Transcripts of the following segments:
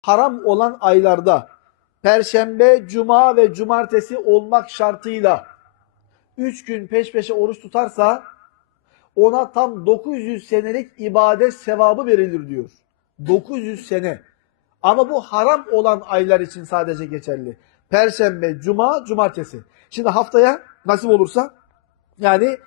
haram olan aylarda Perşembe, Cuma ve Cumartesi olmak şartıyla 3 gün peş peşe oruç tutarsa ona tam 900 senelik ibadet sevabı verilir diyor. 900 sene. Ama bu haram olan aylar için sadece geçerli. Perşembe, Cuma, Cumartesi. Şimdi haftaya nasip olursa yani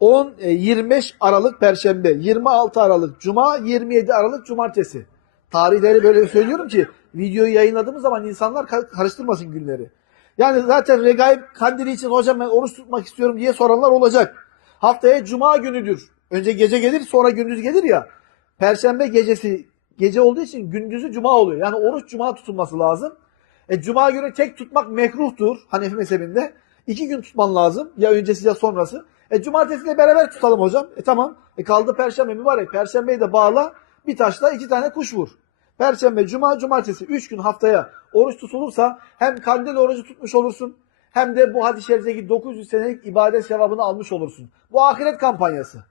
10 e, 25 Aralık Perşembe, 26 Aralık Cuma, 27 Aralık Cumartesi. Tarihleri böyle söylüyorum ki videoyu yayınladığımız zaman insanlar ka- karıştırmasın günleri. Yani zaten regaib kandili için hocam ben oruç tutmak istiyorum diye soranlar olacak. Haftaya cuma günüdür. Önce gece gelir sonra gündüz gelir ya. Perşembe gecesi gece olduğu için gündüzü cuma oluyor. Yani oruç cuma tutulması lazım. E, cuma günü tek tutmak mekruhtur Hanefi mezhebinde. İki gün tutman lazım. Ya öncesi ya sonrası. E cumartesiyle beraber tutalım hocam. E tamam. E kaldı perşembe mübarek. Perşembeyi de bağla. Bir taşla iki tane kuş vur. Perşembe, cuma, cumartesi. Üç gün haftaya oruç tutulursa hem kandil orucu tutmuş olursun. Hem de bu hadis-i şerifteki 900 senelik ibadet sevabını almış olursun. Bu ahiret kampanyası.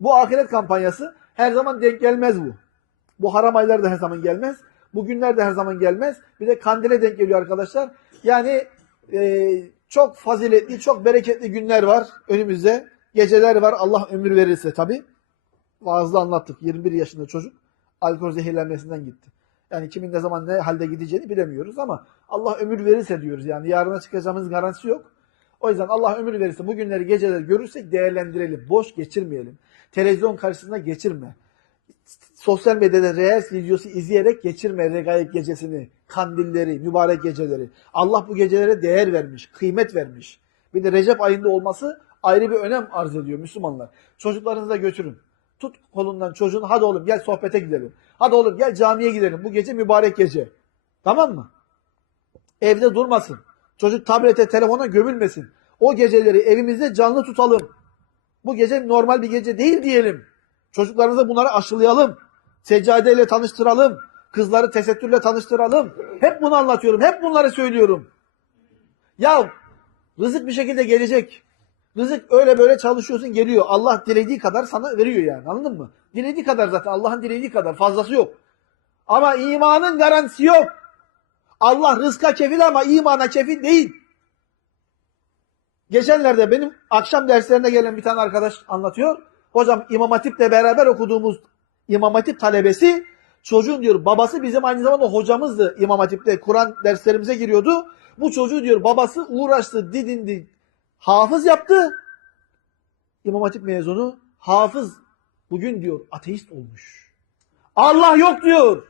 Bu ahiret kampanyası her zaman denk gelmez bu. Bu haram aylar da her zaman gelmez. Bu günler de her zaman gelmez. Bir de kandile denk geliyor arkadaşlar. Yani e, çok faziletli, çok bereketli günler var önümüzde. Geceler var Allah ömür verirse tabi. Vaazda anlattık. 21 yaşında çocuk alkol zehirlenmesinden gitti. Yani kimin ne zaman ne halde gideceğini bilemiyoruz ama Allah ömür verirse diyoruz. Yani yarına çıkacağımız garantisi yok. O yüzden Allah ömür verirse bu günleri geceleri görürsek değerlendirelim. Boş geçirmeyelim. Televizyon karşısında geçirme. Sosyal medyada Reels videosu izleyerek geçirme regaib gecesini, kandilleri, mübarek geceleri. Allah bu gecelere değer vermiş, kıymet vermiş. Bir de Recep ayında olması ayrı bir önem arz ediyor Müslümanlar. Çocuklarınızı da götürün. Tut kolundan çocuğunu hadi oğlum gel sohbete gidelim. Hadi oğlum gel camiye gidelim. Bu gece mübarek gece. Tamam mı? Evde durmasın. Çocuk tablete, telefona gömülmesin. O geceleri evimizde canlı tutalım. Bu gece normal bir gece değil diyelim. Çocuklarımıza bunları aşılayalım. Seccadeyle tanıştıralım. Kızları tesettürle tanıştıralım. Hep bunu anlatıyorum. Hep bunları söylüyorum. Ya rızık bir şekilde gelecek. Rızık öyle böyle çalışıyorsun geliyor. Allah dilediği kadar sana veriyor yani anladın mı? Dilediği kadar zaten Allah'ın dilediği kadar fazlası yok. Ama imanın garantisi yok. Allah rızka kefil ama imana kefil değil. Geçenlerde benim akşam derslerine gelen bir tane arkadaş anlatıyor. Hocam İmam Hatip'le beraber okuduğumuz İmam Hatip talebesi çocuğun diyor babası bizim aynı zamanda hocamızdı İmam Hatip'te Kur'an derslerimize giriyordu. Bu çocuğu diyor babası uğraştı, didindi, hafız yaptı. İmam Hatip mezunu hafız bugün diyor ateist olmuş. Allah yok diyor.